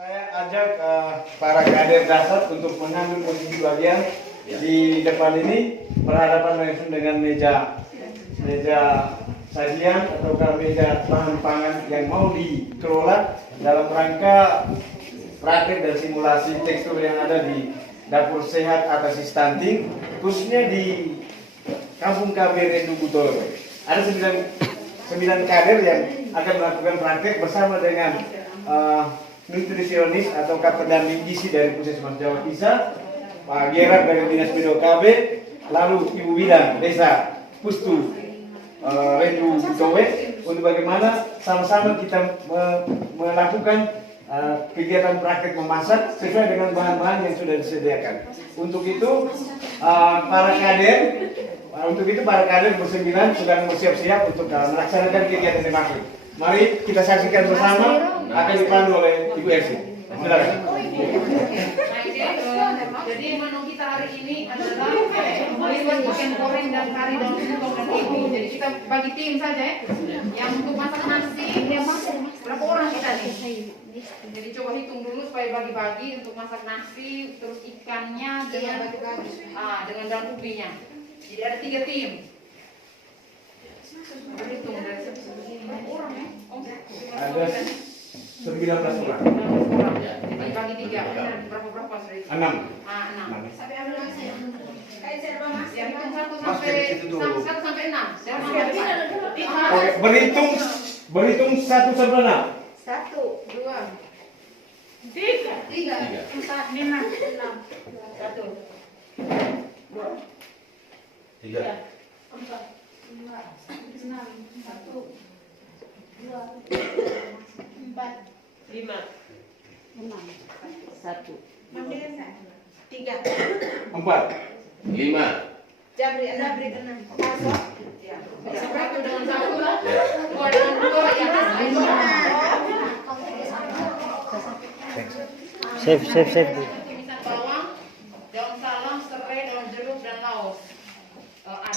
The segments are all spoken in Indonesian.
Saya ajak para kader dasar untuk mengambil posisi bagian di depan ini berhadapan langsung dengan meja sajian atau meja bahan pangan yang mau dikelola dalam rangka praktek dan simulasi tekstur yang ada di dapur sehat atasi stunting, khususnya di Kampung KB Rendu Butolo. Ada 9 kader yang akan melakukan praktek bersama dengan nutrisionis atau pendamping gizi dari Puskesmas Jawa Kisah, Pak Gerard dari Dinas Bido KB, lalu Ibu Bidan Desa Pustu Rendu Butowe, untuk bagaimana sama-sama kita melakukan kegiatan praktek memasak sesuai dengan bahan-bahan yang sudah disediakan. Untuk itu para kader bersembilan sudah bersiap-siap untuk melaksanakan kegiatan dimaksud. Mari kita saksikan bersama, akan dipandu oleh Ibu Elsi. Silakan. Jadi menu kita hari ini adalah melihat ikan goreng dan kari daun singkong dan ibu. Jadi kita bagi tim saja ya. Yang untuk masak nasi, berapa orang kita nih? Jadi coba hitung dulu supaya bagi-bagi untuk masak nasi, terus ikannya dengan dengan daun ubinya. Jadi ada 3 tim. Hitung dari berapa orang ya? Ada 19 orang. Bagi 3. Berapa sudah itu? 6. 6. Sampai ambil nasi. Ya, hitung 1 sampai 6. Oke, berhitung 1 sampai 6. 1, 2, 3, 4, 5, 6. 1, 2, 3, 4, 5, 6, 1, 2, 4, 5, 6, 1, 3, 4. 5. Jabri 6. Masuk. Ya. Satu dengan 1, 2 dengan 2 ya. Save. Tumisan bawang, daun salam, serai, daun jeruk dan laos.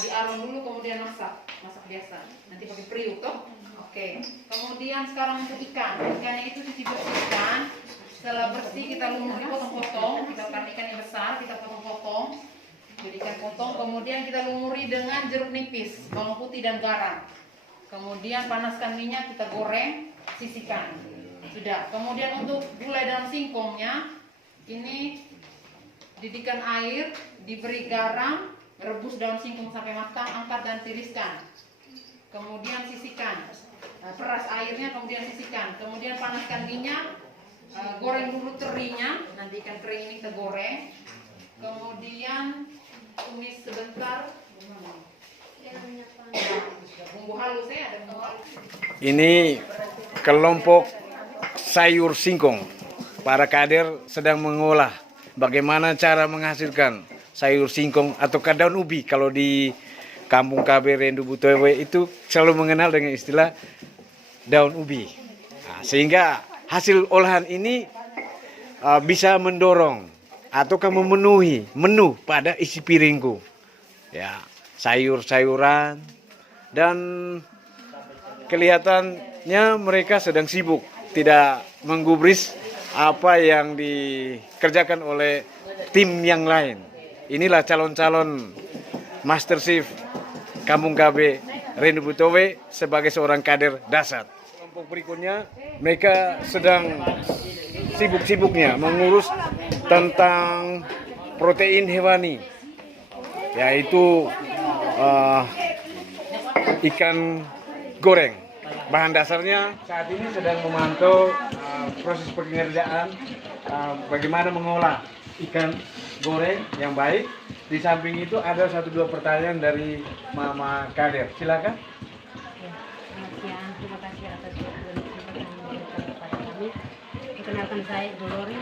Diarang dulu kemudian masak biasa. Nanti pakai periuk toh. Oke. Kemudian sekarang untuk ikan. Ikannya itu cuci bersihkan. Setelah bersih kita lumuri potong-potong. Kita karena ikannya besar, kita potong-potong. Jadi ikan potong. Kemudian kita lumuri dengan jeruk nipis, bawang putih dan garam. Kemudian panaskan minyak, kita goreng, sisihkan. Sudah. Kemudian untuk gulai daun singkongnya, ini didihkan air, diberi garam, rebus daun singkong sampai matang, angkat dan tiriskan. Kemudian sisihkan. Peras airnya, kemudian sisihkan. Kemudian panaskan minyak, goreng dulu terinya, nanti ikan kering ini kita goreng. Kemudian tumis sebentar. Bumbu halus ya, ada bumbu halus. Ini kelompok sayur singkong. Para kader sedang mengolah bagaimana cara menghasilkan sayur singkong atau daun ubi. Kalau di Kampung KB Rendu Butowe itu selalu mengenal dengan istilah daun ubi. Nah, sehingga hasil olahan ini bisa mendorong ataukah memenuhi menu pada isi piringku. Ya, sayur-sayuran dan kelihatannya mereka sedang sibuk, tidak menggubris apa yang dikerjakan oleh tim yang lain. Inilah calon-calon Master Chef Kampung KB Rendu Butowe sebagai seorang kader dasar. Kelompok berikutnya, mereka sedang sibuk-sibuknya mengurus tentang protein hewani, yaitu ikan goreng. Bahan dasarnya saat ini sedang memantau proses pengerjaan bagaimana mengolah ikan goreng yang baik. Di samping itu ada 1-2 pertanyaan dari Mama Kader. Silakan. Selamat siang, terima kasih atas waktu yang diberikan kepada kami. Perkenalkan saya Dolori,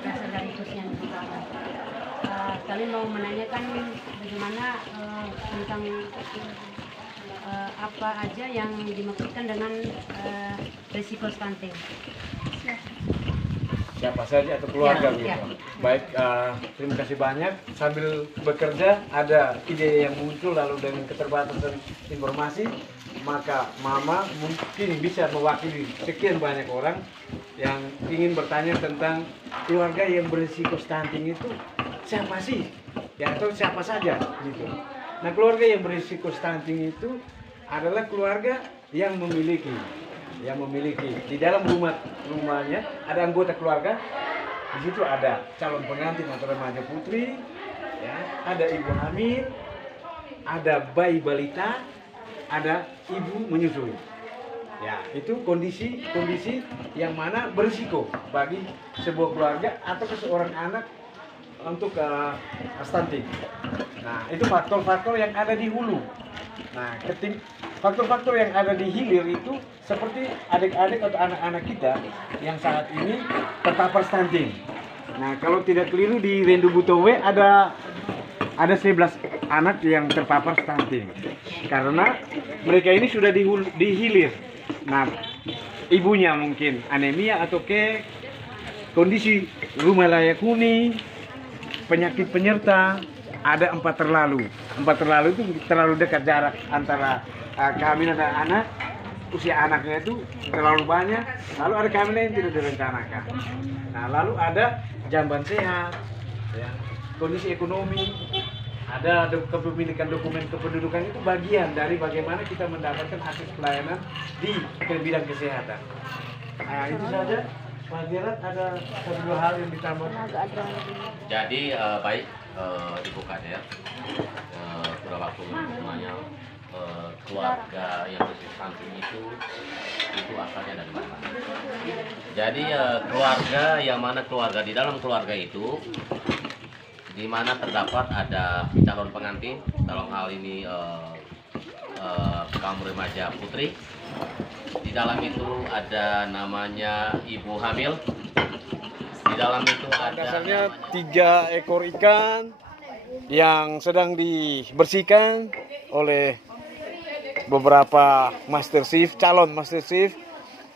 berasal dari Puskesmas Utara. Kalian mau menanyakan bagaimana tentang apa aja yang dimaksudkan dengan risiko stunting. Siapa saja atau keluarga Ya, gitu. ya. Baik, terima kasih banyak. Sambil bekerja ada ide yang muncul lalu dengan keterbatasan informasi maka mama mungkin bisa mewakili sekian banyak orang yang ingin bertanya tentang keluarga yang berisiko stunting itu siapa sih? Ya, atau siapa saja gitu. Nah, keluarga yang berisiko stunting itu adalah keluarga yang memiliki di dalam rumahnya ada anggota keluarga. Di situ ada calon pengantin atau remaja putri, ya, ada ibu hamil, ada bayi balita, ada ibu menyusui. Ya, itu kondisi yang mana berisiko bagi sebuah keluarga atau seorang anak untuk stunting. Nah, itu faktor-faktor yang ada di hulu. Nah, faktor-faktor yang ada di hilir itu seperti adik-adik atau anak-anak kita yang saat ini terpapar stunting. Nah, kalau tidak keliru di Rendu Butowe ada 11 anak yang terpapar stunting karena mereka ini sudah di hilir. Nah, ibunya mungkin anemia atau kondisi rumah layak huni, penyakit penyerta, ada 4 terlalu. 4 terlalu itu terlalu dekat jarak antara kehamilan dan anak, usia anaknya itu terlalu banyak, lalu ada kehamilan yang tidak direncanakan. Nah, lalu ada jamban sehat, ya, kondisi ekonomi, ada kepemilikan dokumen kependudukan, itu bagian dari bagaimana kita mendapatkan akses pelayanan di bidang kesehatan. Nah, itu saja. Pak Gerard, ada satu dua hal yang ditambahkan? Jadi baik Ibu Kader, sudah waktu namanya keluarga yang berisiko stunting itu asalnya dari mana? Jadi keluarga yang mana keluarga di dalam keluarga itu di mana terdapat ada calon pengantin, dalam hal ini kaum remaja putri. Di dalam itu ada namanya ibu hamil. Di dalam itu ada Dasarnya 3 ekor ikan yang sedang dibersihkan oleh beberapa master chef, calon master chef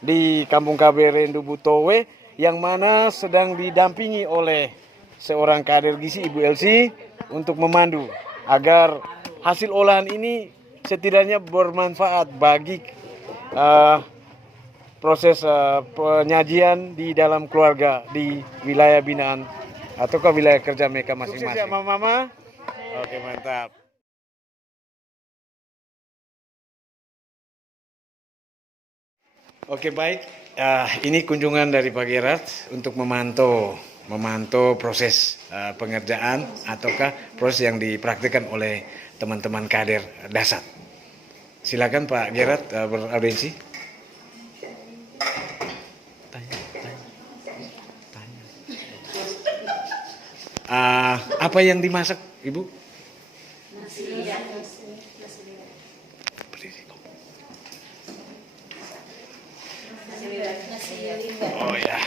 di Kampung KB Rendu Butowe, yang mana sedang didampingi oleh seorang kader gizi Ibu Elsi untuk memandu agar hasil olahan ini setidaknya bermanfaat bagi proses penyajian di dalam keluarga di wilayah binaan atau ke wilayah kerja mereka masing-masing. Sukses ya mama. Oke, mantap. Oke, baik. Ini kunjungan dari Pak Gerard untuk memantau proses pengerjaan ataukah proses yang dipraktikkan oleh teman-teman kader Dasat. Silakan Pak Gerard beraudiensi. Apa yang dimasak, Ibu? Nasi liwet. Oh ya,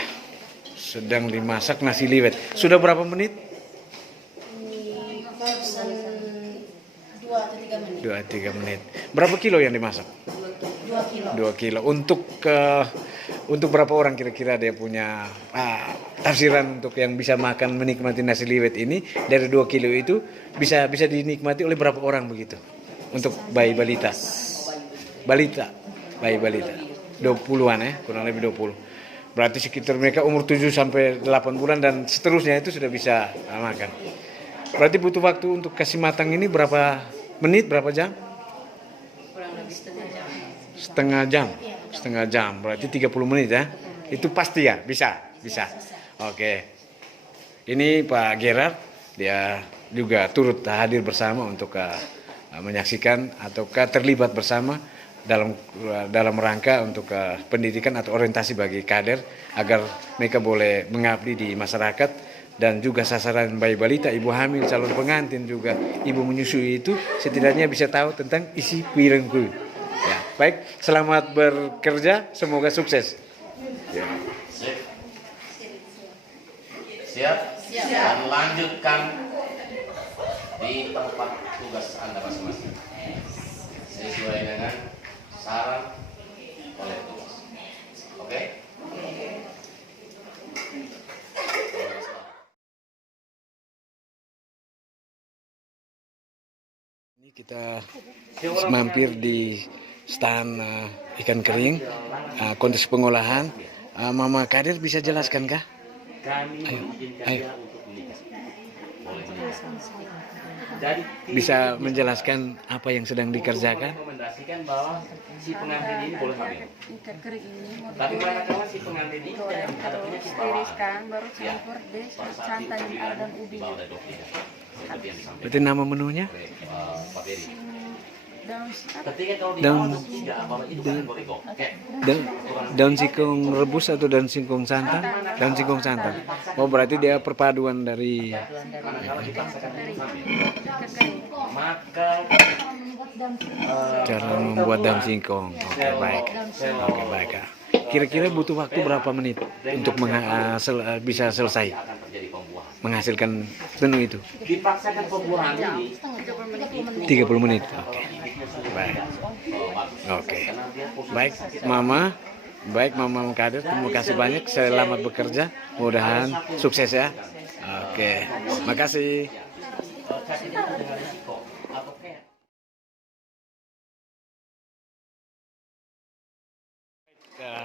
sedang dimasak nasi liwet. Sudah berapa menit? 2 atau 3 menit. Berapa kilo yang dimasak? 2 kilo. Untuk berapa orang kira-kira dia punya tafsiran untuk yang bisa makan menikmati nasi liwet ini dari 2 kilo itu bisa dinikmati oleh berapa orang begitu? Untuk bayi balita. Bayi balita. 20-an ya, kurang lebih 20. Berarti sekitar mereka umur 7 sampai 8 bulan dan seterusnya itu sudah bisa makan. Berarti butuh waktu untuk kasih matang ini berapa menit, berapa jam? Kurang lebih Setengah jam. Berarti 30 menit ya. Itu pasti ya, bisa. Oke. Ini Pak Gerard, dia juga turut hadir bersama untuk menyaksikan atau terlibat bersama dalam rangka untuk pendidikan atau orientasi bagi kader agar mereka boleh mengabdi di masyarakat. Dan juga sasaran bayi balita, ibu hamil, calon pengantin, juga ibu menyusui itu setidaknya bisa tahu tentang isi piringku. Ya, baik, selamat bekerja, semoga sukses. Ya. Siap? Dan lanjutkan di tempat tugas Anda masing-masing sesuai dengan saran oleh tugas. Oke? Ini kita mampir di stand ikan kering, konteks pengolahan. Mama Kadir bisa jelaskan kah? Kami Ayo, mengizinkan ayo. dia untuk menikah. Boleh menikah. Jadi Bisa menjelaskan apa yang sedang dikerjakan? rekomendasikan bahwa si pengantin ini boleh hamil. Ikan kering ini mau Tapi manakala si pengantin ini digoreng ada terus penyakit bawaan. tiriskan baru Ya. campur deh Pada saat santan itu air dan ubi. dibawa dari dokter. Seperti yang disampaikan Berarti nama menunya? oleh Pak Ferry. Daun Ketika kalau Daun- dibawa tidak apa itu kan goreng. Oke. Daun singkong rebus atau daun singkong santan? Daun singkong santan. Oh, berarti dia perpaduan dari Manakala dipaksakan untuk hamil, ikan kering. maka cara membuat daun singkong. Oke, baik. Oke, baik. Kira-kira butuh waktu berapa menit untuk bisa selesai akan terjadi pembuahan. menghasilkan menu itu? Dipaksakan pembuahan ini 30 menit. Oke. Baik. Oke. Baik, Mama. Baik, Mama Kadir, terima kasih banyak. Selamat bekerja. Mudah-mudahan sukses ya. Oke. Makasih.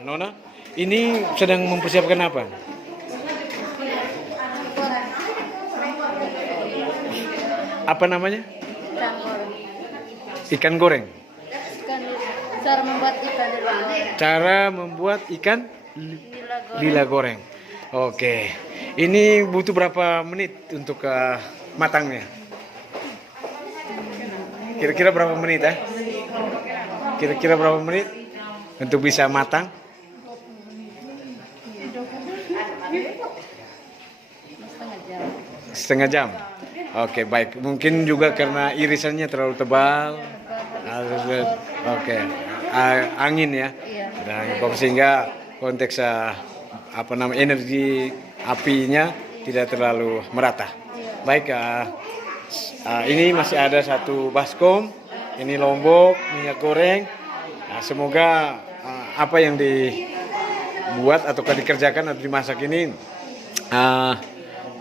Nona, ini sedang mempersiapkan apa? Apa namanya? Ikan goreng. Ikan goreng. Ikan cara membuat ikan goreng. Cara membuat ikan Gila goreng. lila goreng. Oke. Ini butuh berapa menit untuk matangnya? Kira-kira berapa menit ya? Kira-kira berapa menit untuk bisa matang? Setengah jam. Oke, baik. Mungkin juga karena irisannya terlalu tebal. Oke. Angin ya. Dan sehingga konteks energi apinya tidak terlalu merata. Baik, ini masih ada satu baskom, ini lombok, minyak goreng. Semoga apa yang dibuat atau dikerjakan atau dimasak ini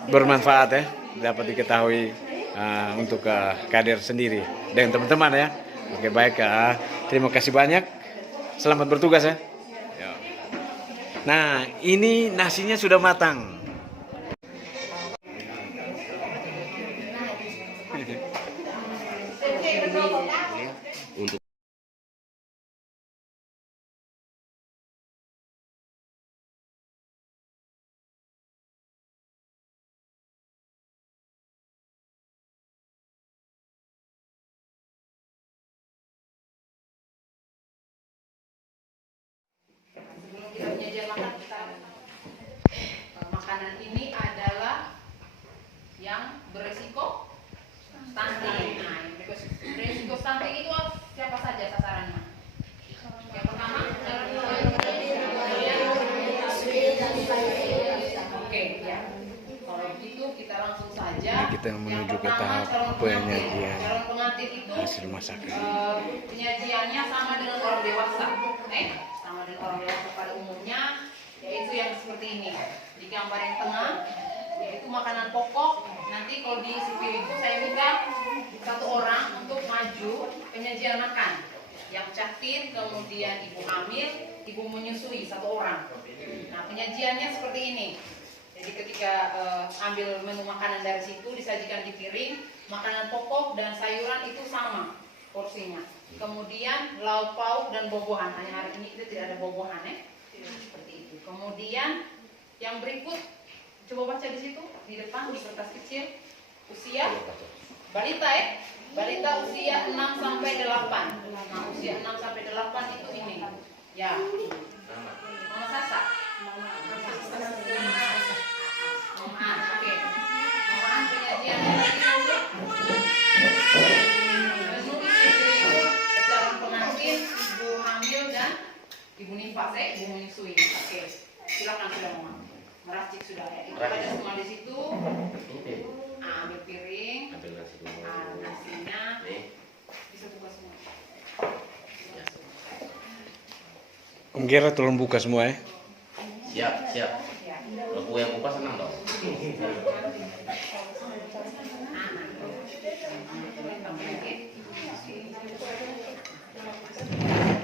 bermanfaat ya, dapat diketahui untuk Kadir sendiri dan teman-teman ya. Oke, baik, terima kasih banyak. Selamat bertugas ya. Nah, ini nasinya sudah matang. Untuk Sebelum kita menyajikan makan, makanan ini adalah yang beresiko stunting. Nah, yang beresiko stunting itu siapa saja sasarannya? Yang pertama, oke ya. Kalau begitu kita langsung saja. Ini kita menuju ke tahap penyajian hasil masakan. Penyajiannya sama dengan orang dewasa, sama dengan orang dewasa pada umumnya, yaitu yang seperti ini. Di gambar yang tengah, yaitu makanan pokok. Nanti kalau di CV itu saya minta satu orang untuk maju penyajian makan. Yang caktin, kemudian ibu hamil, ibu menyusui satu orang. Nah, penyajiannya seperti ini. Jadi ketika ambil menu makanan dari situ disajikan di piring, makanan pokok dan sayuran itu sama porsinya. Kemudian lauk pauk dan bobohan. Hanya hari ini kita tidak ada bobohan ya. Seperti itu. Kemudian yang berikut coba baca di situ di depan di kertas kecil usia balita ya. Balita usia 6 sampai 8. Nah, usia 6 sampai 8 itu ini. Ya. Mama Sasa. Mama An, oke. Mama An penyajiannya tadi dulu. Menu itu calon pengantin, ibu hamil dan ibu nifas ya, ibu menyusui. Oke. Silakan sudah Mama. Meracik sudah ya. Itu ada semua di situ. Ambil piring. ambil nasi dulu. Nasinya Nih, bisa buka semua. Om Gera tolong buka semua ya. siap, siap. Kalau gue yang buka senang dong. Nah,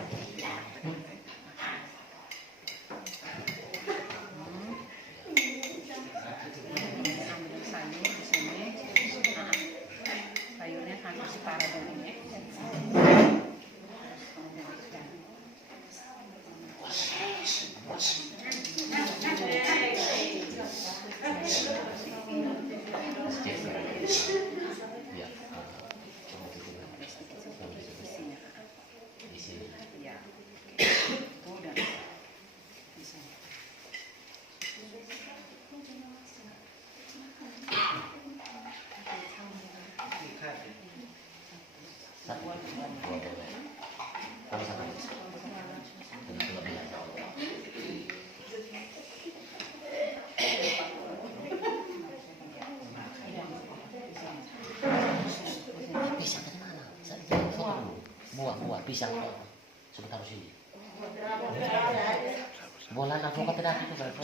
Ya. Di sini. Ya. Udah. Satu. Sama-sama. Dengan kelebihan. Pisang dari mana? Buah pisang. Sebentar sini. Bola advokat tidak itu kan?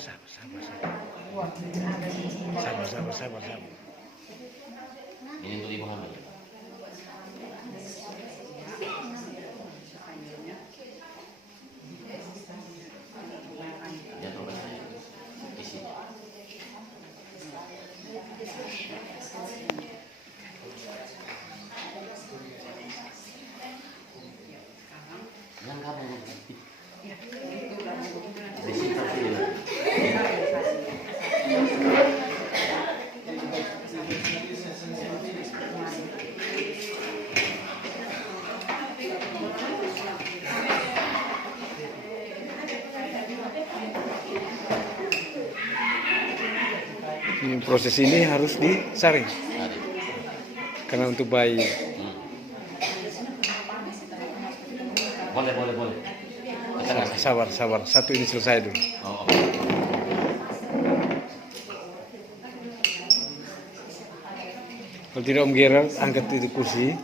Sabar. Ini untuk Ibu hamil. Dia terus isi. Yang kamu disimpan sini. Ini proses ini harus disaring Hari. karena untuk bayi. Boleh. Sabar. Satu ini selesai dulu. Oh. Kalau tidak Om Gerald, angkat itu kursi.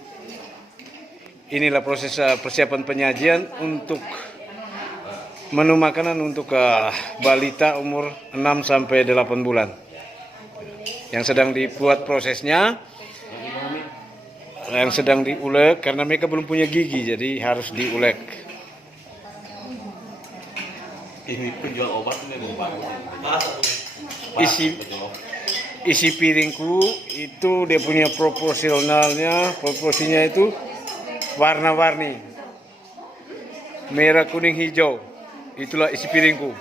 Inilah proses persiapan penyajian untuk menu makanan untuk balita umur 6 sampai 8 bulan. Yang sedang dibuat prosesnya, yang sedang diulek karena mereka belum punya gigi, jadi harus diulek. Ini penjual obat ini. Isi piringku itu dia punya proporsinya itu warna-warni, merah, kuning, hijau. Itulah isi piringku.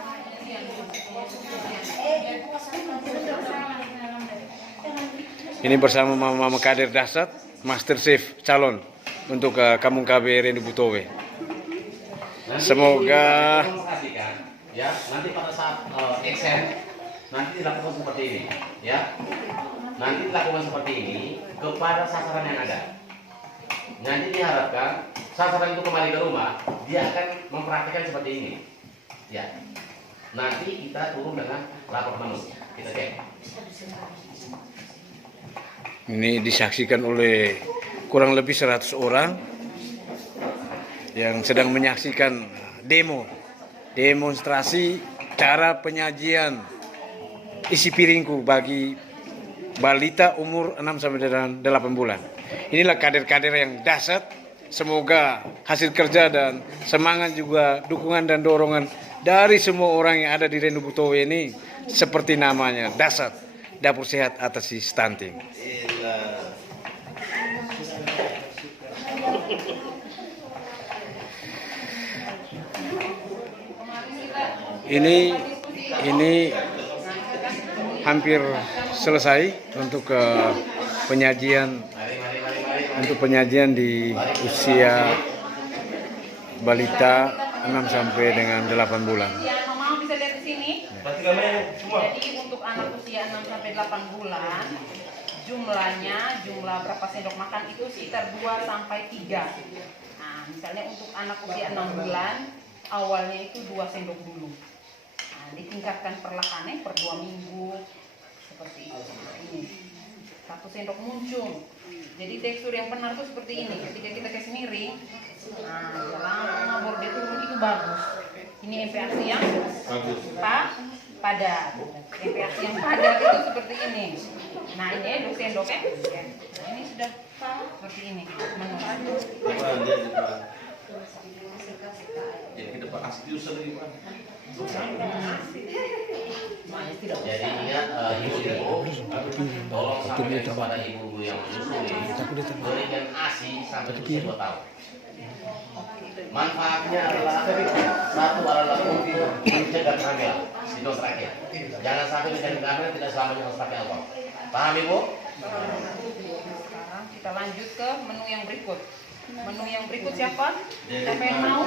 Ini bersama Mama Kader Dasat, Master Chef calon untuk Kampung KB Rendu Butowe. Semoga ya, nanti pada saat exam nanti dilakukan seperti ini, ya. Nanti dilakukan seperti ini kepada sasaran yang ada. Nanti diharapkan sasaran itu kembali ke rumah, dia akan mempraktikkan seperti ini, ya. Nanti kita turun dengan lapor menu, kita cek. ini disaksikan oleh kurang lebih 100 orang yang sedang menyaksikan demonstrasi cara penyajian isi piringku bagi balita umur 6 sampai 8 bulan. Inilah kader-kader yang dahsyat. Semoga hasil kerja dan semangat juga dukungan dan dorongan dari semua orang yang ada di Rendu Butowe ini seperti namanya, dahsyat, dapur sehat atasi stunting. Ini hampir selesai untuk penyajian di usia balita 6 sampai dengan 8 bulan. Mama bisa lihat di sini. Jadi untuk anak usia 6 sampai 8 bulan jumlah berapa sendok makan itu sekitar 2 sampai 3. Nah, misalnya untuk anak usia 6 bulan awalnya itu 2 sendok dulu. Nah, ditingkatkan perlahan per 2 minggu seperti itu. Nah, ini 1 sendok muncung. Jadi tekstur yang benar tuh seperti ini. Ketika kita kasih miring, nah lama baru dia turun itu bagus. Ini MPAC yang padat. MPAC yang padat itu seperti ini. Nah ini 2 sendok ya. Nah, ini sudah seperti ini. Menu. Jadi kita pakai user ini Pak. Jadi ingat ibu-ibu, tolong sampaikan kepada ibu yang menyusui, berikan ASI sampai usia 2 tahun. Manfaatnya adalah satu adalah untuk mencegah kehamilan di terakhir. Jangan sampai mencegah kehamilan tidak selamanya harus pakai alkohol. Paham ibu? Sekarang kita lanjut ke menu yang berikut. Menu yang berikut siapa? Siapa yang mau?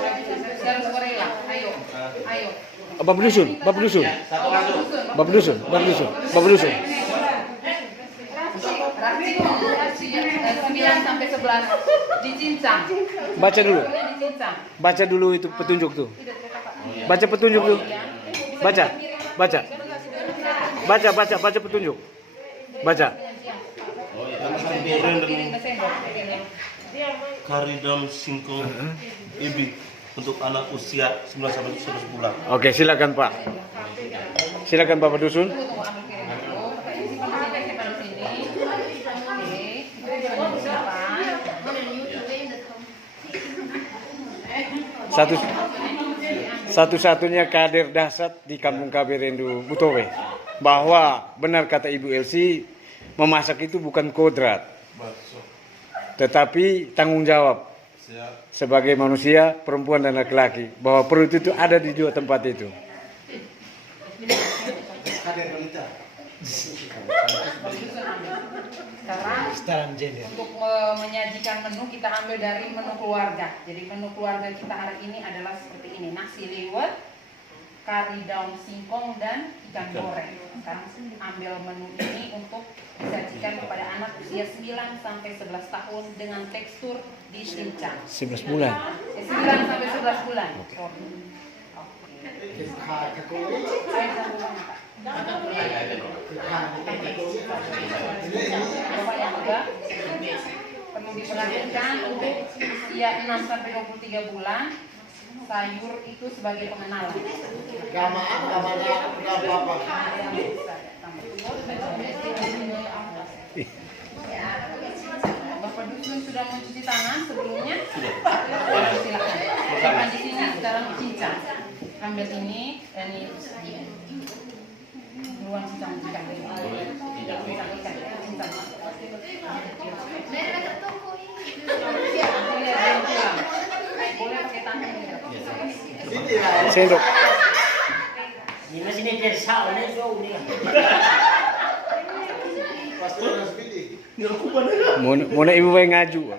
Sekarang sukarela. Ayo, ayo. Bapak dusun, Bapak dusun, Satu kasus. Bapak dusun, Bapak dusun, Bapak dusun. Raksi 9 sampai 11 dicincang. Baca dulu, Dicincang. baca dulu itu petunjuk tuh. Baca petunjuk tuh. Baca, baca, baca petunjuk. Baca. Piring ke sendok. Karidam singkong ibi untuk anak usia 9 sampai 11 bulan. Oke, silakan Pak. Silakan Bapak dusun. Tunggu ambil piring dulu. Simpan di sini. Oke. Satu-satunya kader dahsyat di Kampung KB Rendu Butowe, bahwa benar kata Ibu Elsie, memasak itu bukan kodrat, tetapi tanggung jawab sebagai manusia, perempuan dan laki-laki, bahwa perut itu ada di dua tempat itu. Sekarang untuk menyajikan menu kita ambil dari menu keluarga. Jadi menu keluarga kita hari ini adalah seperti ini: nasi liwet, kari daun singkong dan ikan goreng. Sekarang ambil menu ini untuk disajikan kepada anak usia 9 sampai 11 tahun dengan tekstur dicincang. 11 bulan. 9 sampai 11 bulan. Oke. Bapak yang muda, perlu diperhatikan untuk usia 6 sampai 23 bulan, sayur itu sebagai pengenalan. Bapak dusun sudah mencuci tangan sebelumnya? Silakan. Silakan di sini sekarang cincang. Ambil ini dan ini. Duluan cincang ikan. Boleh pakai tangan. Sendok. Ini sini dia sah oleh jauh ni. Mau ibu bayi ngaju.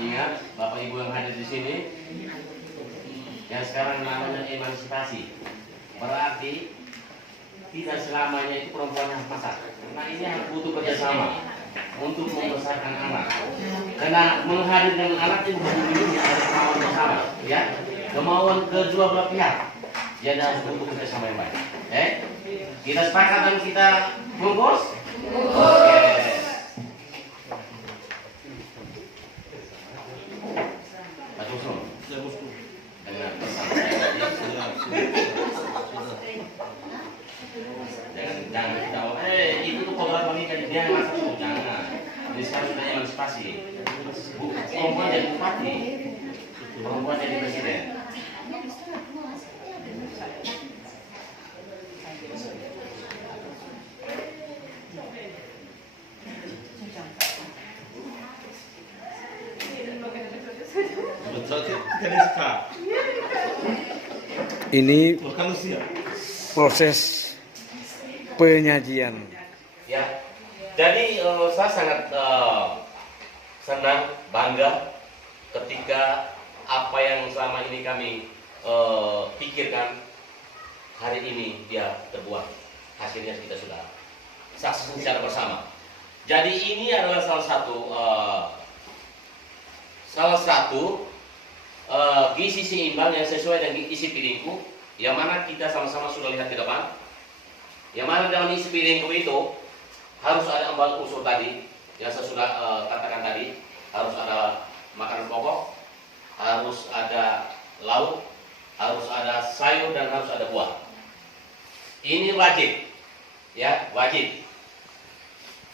Ingat, Bapak Ibu yang hadir di sini, yang sekarang namanya emansipasi, berarti tidak selamanya itu perempuan yang masak. Nah ini harus butuh kerjasama untuk membesarkan anak. Karena menghadirkan anak itu ujung-ujungnya ada kemauan bersama, ya, kemauan kedua belah pihak. Jadi harus butuh kerjasama yang baik. Kita sepakat dan kita bungkus. Dengan pesan saya tadi, jangan kita itu tuh kodrat wanita dia yang masak tuh, jangan. Ini sekarang sudah emansipasi. Perempuan jadi bupati, perempuan jadi presiden. Ini proses penyajian. Ya, jadi saya sangat senang, bangga ketika apa yang selama ini kami pikirkan hari ini dia terbuat. Hasilnya kita sudah saksikan secara bersama. Jadi ini adalah salah satu gizi seimbang yang sesuai dengan isi piringku, yang mana kita sama-sama sudah lihat di depan. Yang mana dalam isi piringku itu harus ada 4 unsur tadi yang saya sudah katakan tadi. Harus ada makanan pokok, harus ada lauk, harus ada sayur, dan harus ada buah. Ini wajib, ya, wajib.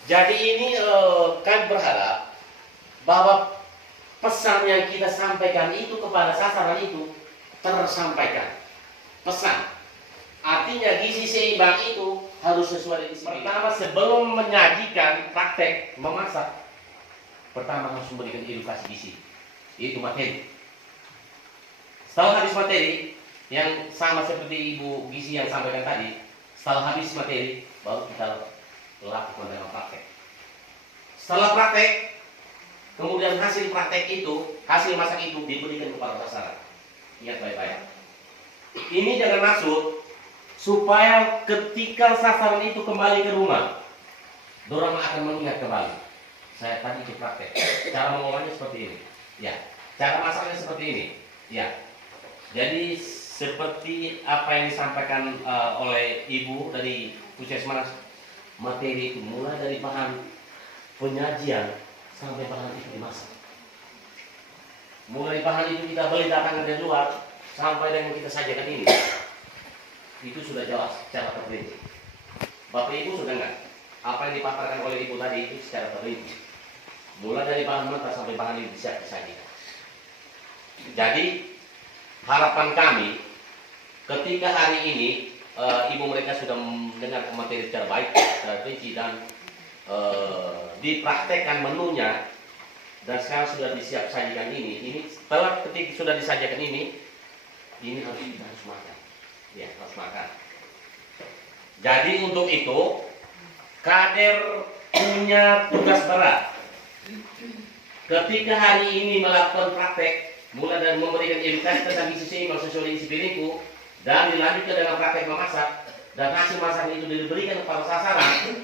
Jadi ini kami berharap bahwa pesan yang kita sampaikan itu kepada sasaran itu tersampaikan. Pesan, artinya gizi seimbang itu harus sesuai dengan isi. Pertama, sebelum menyajikan praktek memasak, pertama harus memberikan edukasi gizi, yaitu materi. Setelah habis materi, yang sama seperti Ibu Gizi yang sampaikan tadi. Setelah habis materi, baru kita lakukan dengan praktek. Setelah praktek, kemudian hasil praktek itu, hasil masak itu diberikan kepada sasaran. Ingat baik-baik. Ini jangan maksud supaya ketika sasaran itu kembali ke rumah, dorang akan mengingat kembali. Saya tadi itu praktek. Cara mengolahnya seperti ini. Ya. Cara masaknya seperti ini. Ya. Jadi seperti apa yang disampaikan oleh Ibu dari Puskesmas, materi itu mulai dari bahan penyajian sampai bahan itu dimasak. Mulai bahan itu kita beli datang dari luar sampai dengan kita sajikan ini. Itu sudah jelas secara terperinci. Bapak Ibu sudah enggak? Apa yang dipaparkan oleh Ibu tadi itu secara terperinci. Mulai dari bahan mentah sampai bahan yang bisa disajikan. Jadi harapan kami ketika hari ini ibu mereka sudah mendengar materi secara baik, secara rinci dan dipraktekkan menunya dan sekarang sudah disiap sajikan ini setelah ketika sudah disajikan ini harus kita harus makan, ya harus makan. Jadi untuk itu kader punya tugas berat. Ketika hari ini melakukan praktek, mulai dari memberikan edukasi tentang gizi seimbang sesuai gizi piringku, dan dilanjutkan dengan praktek memasak, dan hasil masak itu diberikan kepada sasaran,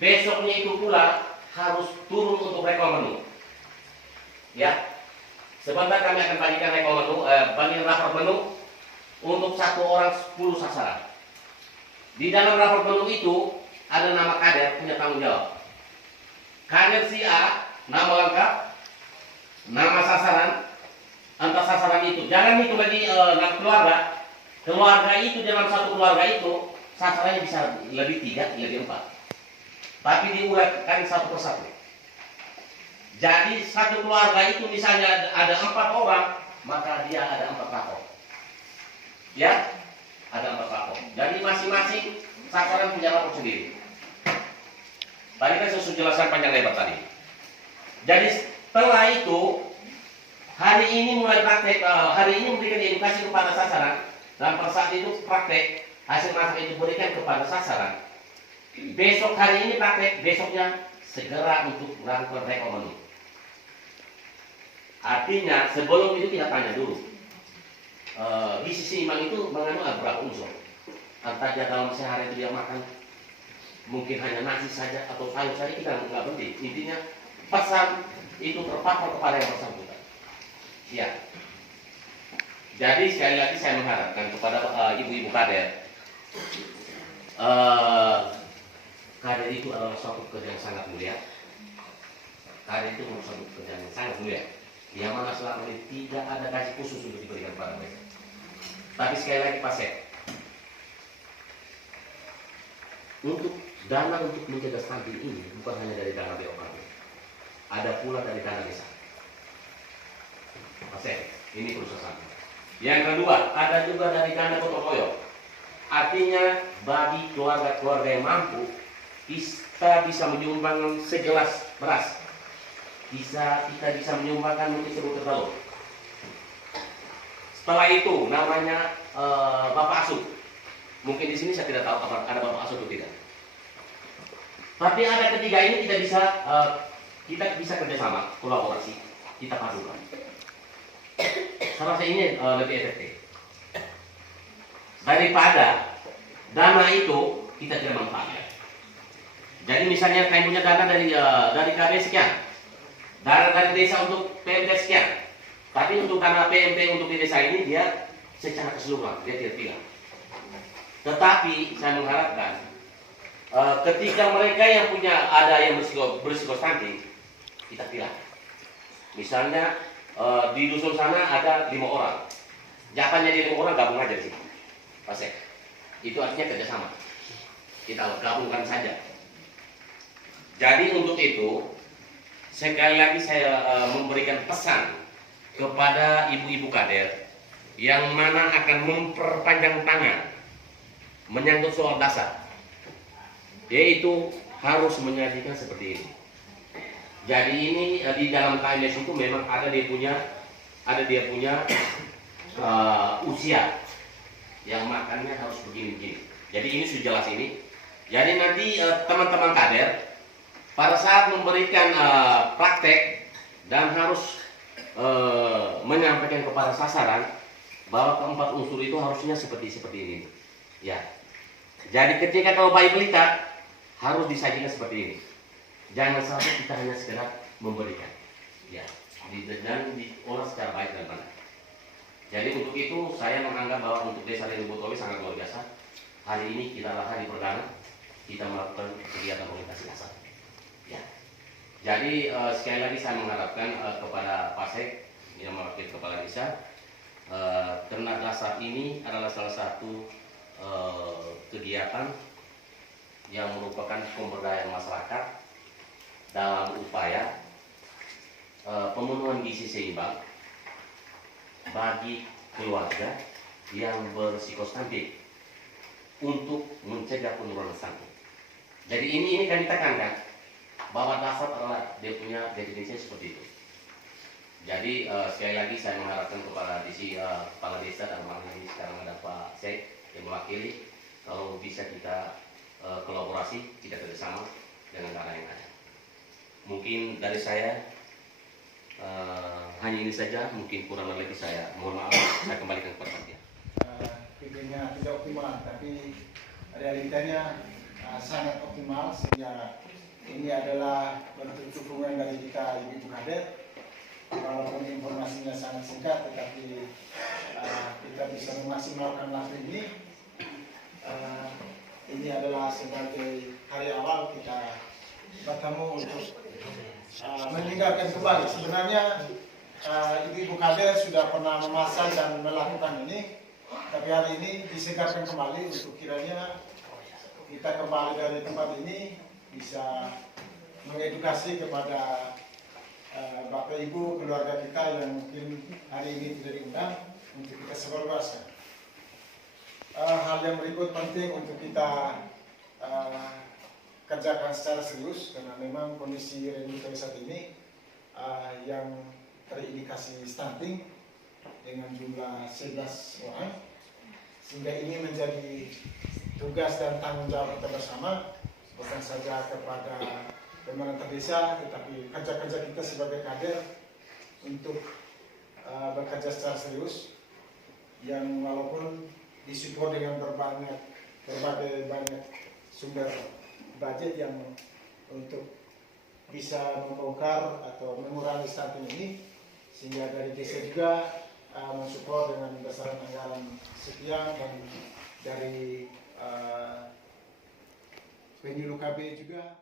besoknya itu pula harus turun untuk rekor menu. Ya, sebentar kami akan bagikan rekor menu, bagian rapor menu untuk satu orang 10 sasaran. Di dalam rapor menu itu ada nama kader punya tanggung jawab. Kader si A, nama lengkap, nama sasaran, antar sasaran itu. Jangan itu bagi keluarga. Keluarga itu dalam satu keluarga itu sasarannya bisa lebih 3, lebih 4. Tapi diuraikan satu persatu. Jadi satu keluarga itu misalnya ada 4 orang, maka dia ada 4 rapor. Ya, ada 4 rapor. Jadi masing-masing sasaran punya rapor sendiri. Tadi kan saya sudah jelaskan panjang lebar tadi. Jadi setelah itu hari ini mulai praktek, hari ini memberikan edukasi kepada sasaran. Dan pada saat itu praktek, hasil masak itu berikan kepada sasaran. Besok hari ini praktek, besoknya segera untuk melakukan rekor menu. Artinya sebelum itu kita tanya dulu, gizi seimbang itu mengandung berapa unsur? Entah dalam sehari itu dia makan mungkin hanya nasi saja atau sayur saja, kita nggak penting. Intinya pesan itu terpapar kepada yang bersangkutan. Ya. Jadi sekali lagi saya mengharapkan kepada ibu-ibu kader, kader itu adalah suatu pekerjaan yang sangat mulia. Kader itu adalah suatu pekerjaan yang sangat mulia, yang mana selama ini tidak ada gaji khusus untuk diberikan kepada mereka. Tapi sekali lagi Pak Sep, untuk dana untuk menjaga stunting ini bukan hanya dari dana BOKB, ada pula dari dana desa. Pak Sep, ini perlu saya sampaikan. Yang kedua, ada juga dari dana gotong royong. Artinya bagi keluarga-keluarga yang mampu, kita bisa menyumbangkan segelas beras. Kita bisa menyumbangkan mungkin 10 telur. Setelah itu namanya Bapak Asuh. Mungkin di sini saya tidak tahu apa ada Bapak Asuh atau tidak. Tapi ada ketiga ini kita bisa kerjasama, kolaborasi, kita padukan. Saya rasa ini lebih efektif daripada dana itu kita tidak manfaatkan. Jadi misalnya kalian punya dana dari KB sekian, dana dari desa untuk PMP sekian, tapi untuk dana PMP untuk di desa ini dia secara keseluruhan dia tidak pilih. Tetapi saya mengharapkan ketika mereka yang punya ada yang berisiko stunting, kita pilih. Misalnya di dusun sana ada 5 orang, jatahnya di 5 orang gabung aja di sini, Pasek. Itu artinya kerjasama. Kita gabungkan saja. Jadi untuk itu sekali lagi saya memberikan pesan kepada ibu-ibu kader yang mana akan memperpanjang tangan menyangkut soal dasar, yaitu harus menyajikan seperti ini. Jadi ini di dalam KMS itu memang ada dia punya usia yang makannya harus begini-begini. Jadi ini sudah jelas ini. Jadi nanti teman-teman kader pada saat memberikan praktek dan harus menyampaikan kepada sasaran bahwa keempat unsur itu harusnya seperti ini. Ya. Jadi ketika kalau bayi pelita harus disajikan seperti ini. Jangan sampai kita hanya sekedar memberikan. Ya. Dan diolah secara baik dan benar. Jadi untuk itu saya menganggap bahwa untuk Desa Deli Botowi sangat luar biasa. Hari ini kita lahir di perdana, kita melakukan kegiatan komunikasi dasar. Ya. Jadi sekali lagi saya mengharapkan kepada Pak Sek yang mewakili kepala desa, ternak dasar ini adalah salah satu kegiatan yang merupakan pemberdayaan masyarakat dalam upaya pemenuhan gizi seimbang bagi keluarga yang berisiko stunting untuk mencegah penurunan stunting. Jadi ini kan ditekankan bahwa dasar adalah dia punya definisinya seperti itu. Jadi sekali lagi saya mengharapkan kepada kepala desa dan malam ini sekarang ada Pak Sek yang mewakili, kalau bisa kita kolaborasi, kita kerjasama dengan cara yang ada. Mungkin dari saya hanya ini saja, mungkin kurang lebih saya mohon maaf, saya kembalikan kepada dia. Pikirnya tidak optimal, tapi realitanya sangat optimal, sehingga ini adalah bentuk dukungan dari kita ibu-ibu kader. Walaupun informasinya sangat singkat, tetapi kita bisa memaksimalkan waktu ini. Ini adalah sebagai hari awal kita bertemu untuk meninggalkan kembali. Sebenarnya ibu-ibu kader sudah pernah memasang dan melakukan ini, tapi hari ini disegarkan kembali untuk kiranya kita kembali dari tempat ini bisa mengedukasi kepada Bapak Ibu keluarga kita yang mungkin hari ini tidak diundang untuk kita sebarluaskan. Hal yang berikut penting untuk kita kerjakan secara serius, karena memang kondisi Renito saat ini yang terindikasi stunting dengan jumlah 11 orang, sehingga ini menjadi tugas dan tanggung jawab kita bersama, bukan saja kepada pemerintah desa, tetapi kerja-kerja kita sebagai kader untuk bekerja secara serius, yang walaupun disupport dengan berbagai banyak sumber budget yang untuk bisa membongkar atau mengurangi stunting ini, sehingga dari desa juga mensupport dengan besaran anggaran sekian, dan dari penyuluh KB juga.